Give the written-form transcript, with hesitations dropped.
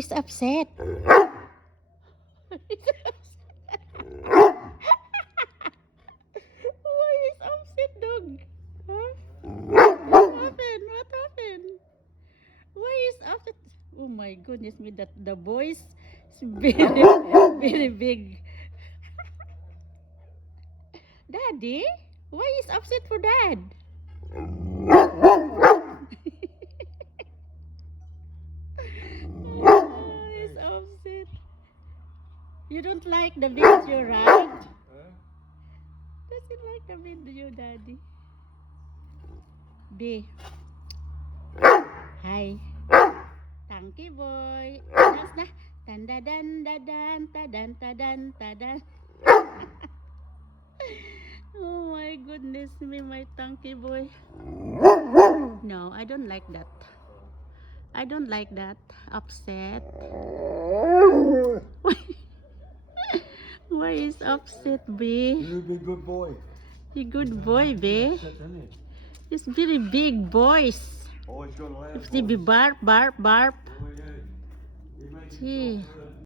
is upset? Why is upset, dog? Huh? What happened? What happened? Why is upset? Oh my goodness me, that the voice is very, very big. Daddy, why is upset for dad? He's upset. You don't like the video, right? Doesn't like the video, Daddy. B. Hi. Tangki boy. Dance na. Tanda dan dadan tadan tadan tadan. Oh my goodness me, my Tangki boy. No, I don't like that. I don't like that. Upset. Why is upset, B? You're a big good boy. You good boy, B. Upset, isn't he? It's very big voice. Always got a loud If they be voice. bark, bark, bark. Oh, yeah. He makes Gee. himself heard.